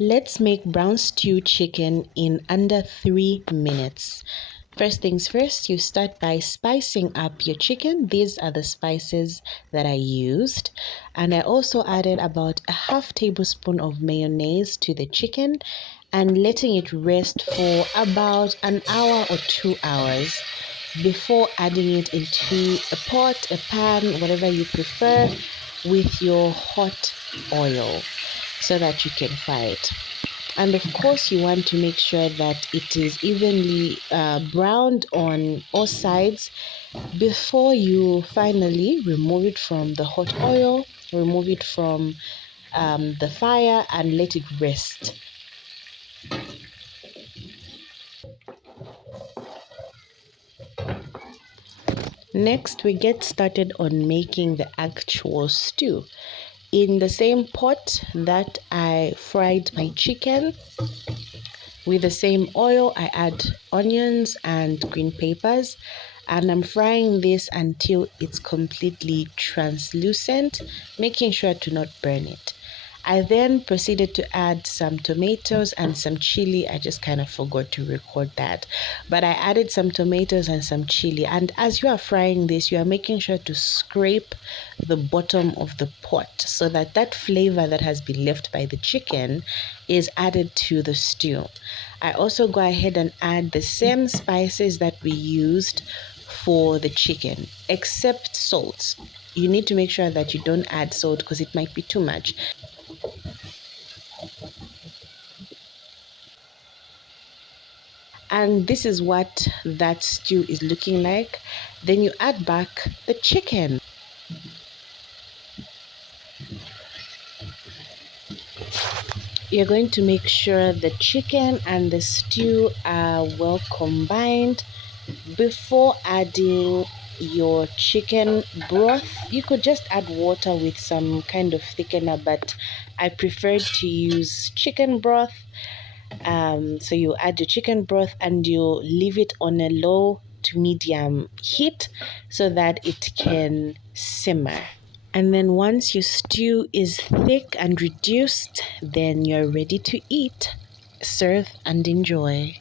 Let's make brown stew chicken in under 3 minutes. First things first, you start by spicing up your chicken. These are the spices that I used. And I also added about a half tablespoon of mayonnaise to the chicken and letting it rest for about an hour or 2 hours before adding it into a pot, a pan, whatever you prefer, with your hot oil so that you can fry it. And of course, you want to make sure that it is evenly browned on all sides before you finally remove it from the hot oil, remove it from the fire, and let it rest. Next, we get started on making the actual stew. In the same pot that I fried my chicken, with the same oil, I add onions and green peppers, and I'm frying this until it's completely translucent, making sure to not burn it. I then proceeded to add some tomatoes and some chili. I just kind of forgot to record that. But I added some tomatoes and some chili. And as you are frying this, you are making sure to scrape the bottom of the pot so that that flavor that has been left by the chicken is added to the stew. I also go ahead and add the same spices that we used for the chicken, except salt. You need to make sure that you don't add salt because it might be too much. And this is what that stew is looking like. Then you add back the chicken. You're going to make sure the chicken and the stew are well combined before adding your chicken broth. You could just add water with some kind of thickener, but I prefer to use chicken broth. So you add your chicken broth and you leave it on a low to medium heat so that it can simmer. And then once your stew is thick and reduced, then you're ready to eat. Serve and enjoy.